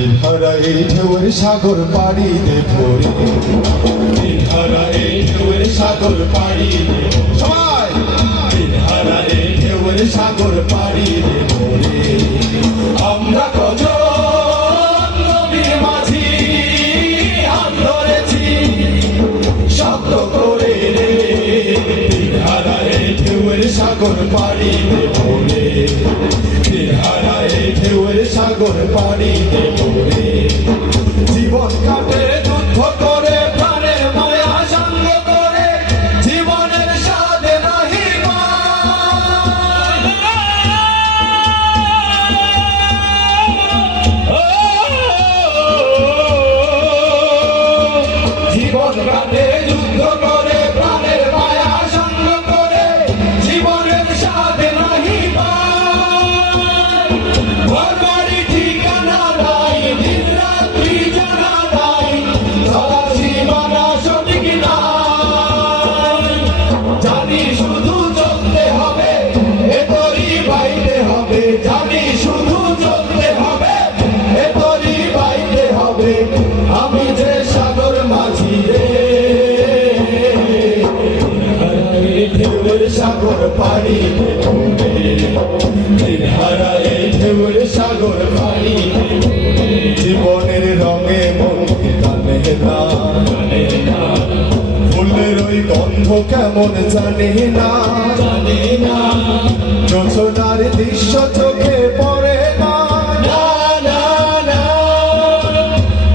দিনহারা এই ঢেউয়ের সাগর পাড়ি দেব রে, দিনহারা এই ঢেউয়ের সাগর পাড়ি দেব সবাই, দিনহারা এই ঢেউয়ের সাগর পাড়ি দেব রে। আমরা কজন নবীর মাঝি হাত ধরেছি শব্দ করে রে, দিনহারা এই ঢেউয়ের সাগর পাড়ি দেব রে, দিনহারা এই ঢেউয়ের সাগর পাড়ি দেব রে। জীবন কাটে যুদ্ধ করে প্রাণের মায়া সঙ্গ করে, জীবনের স্বাদে নাহি জীবন কাটে যুদ্ধ করে প্রাণের মায়া সঙ্গ করে, জীবনের স্বাদে নাহি ঘরবাড়ি ঠিকানা নাই, দিন রাত্রি জানা নাই, চলা সীমানা সঠিক নাই। জানি শুধু চলতে হবে এ তরি বাইতে হবে, জানি শুধু চলতে হবে এ তরি বাইতে হবে। আমি যে সাগর মাঝি রে, ঢেউয়ের সাগর পাড়ি দেব রে, দিনহারা এই ঢেউয়ের সাগর পাড়ি দেব রে। জীবনের রঙে মন টানে না, ফুলের ওই গন্ধ কেমন জানি না, যোছনার দৃশ্য চোখে পড়ে না,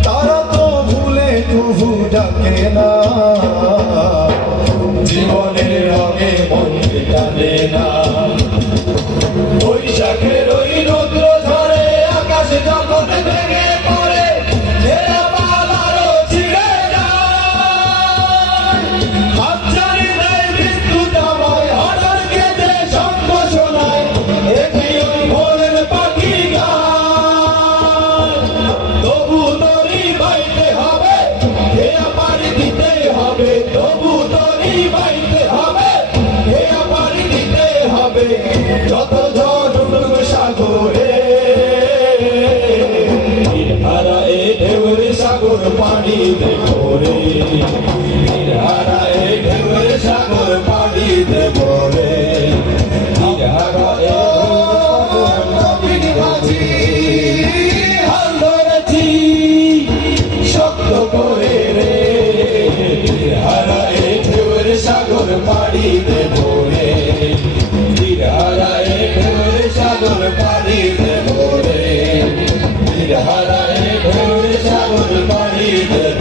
তারা তো ভুলে তবু ডাকে না। জীবনের রঙে মন টানে না, বৈশাখের ওই রৌদ্র ঝরে আকাশ যখন ভেঙে পড়ে, ছেঁড়া পাল আরো ছিঁড়ে যায়। হাতছানি দেয় বিদ্যুৎ আমায়, হঠাৎ কেঁদে শব্দ শোনায়, একই ওই ভোরের পাখি গায়। তবু তরি বাইতে হবে, খেয়া পাড়ি দিতে হবে, তবু তরি বাইতে হবে, খেয়া পাড়ি দিতে হবে। যত ঝড় উঠুক সাগরে, দিনহারা এই ঢেউয়ের সাগর পাড়ি দেব রে, দিনহারা এই ঢেউয়ের সাগর পাড়ি দেব রে, দিনহারা এই মাঝি হাল ধরেছি শক্ত করে রে, দিনহারা এই ঢেউয়ের সাগর পাড়ি দেব রে, দিনহারা এই ঢেউয়ের সাগর পাড়ি দেব রে, দিনহারা এই ঢেউয়ের সাগর পাড়ি দেব।